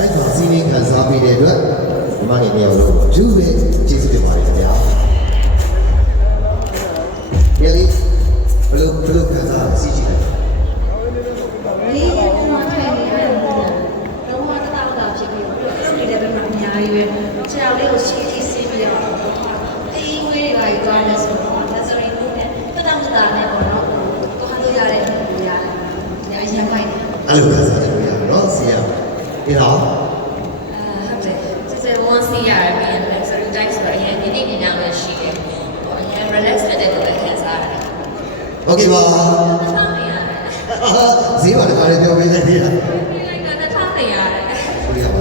အဲ့ဒါစီးနေခံစားပေးတဲ့အတွက်ဒီမှာနေနေအောင်လို့ယူတဲ့ကျေးဇူးတင်ပါတယ်ခင်ဗျာ။ရေလေးဘလို့ခံစားစီးကြည့်တယ်။လေးရတော့မှထိုင်နေရတယ်တော့မှတောက်တာဖြစ်ပြီးတော့ပြုတ်နေတဲ့ဘက်မှာအများကြီးပဲခြေထောက်လေးကိုရှင်းကြည့်စီးပြီးတော့အေးဝေးတွေကယူသွားတယ်ဆိုတော့လက်စရီလို့နဲ့တောက်တာနဲ့ပေါ့နော်ကိုဟာလို့ရတဲ့လူရတယ်အရင်ပိုင်းအဲ့လိုခံစားကြလို့ရတယ်နော်စီးရပြီးတော့ဟုတ်တယ်这我是亚人民，所以在说也一定一样的事业，我也 relax 的都在看啥的。OK ပါဈေးပါတခါလေးပြောပေးနေသေးတာ那个他们呀，ဆိုရပါ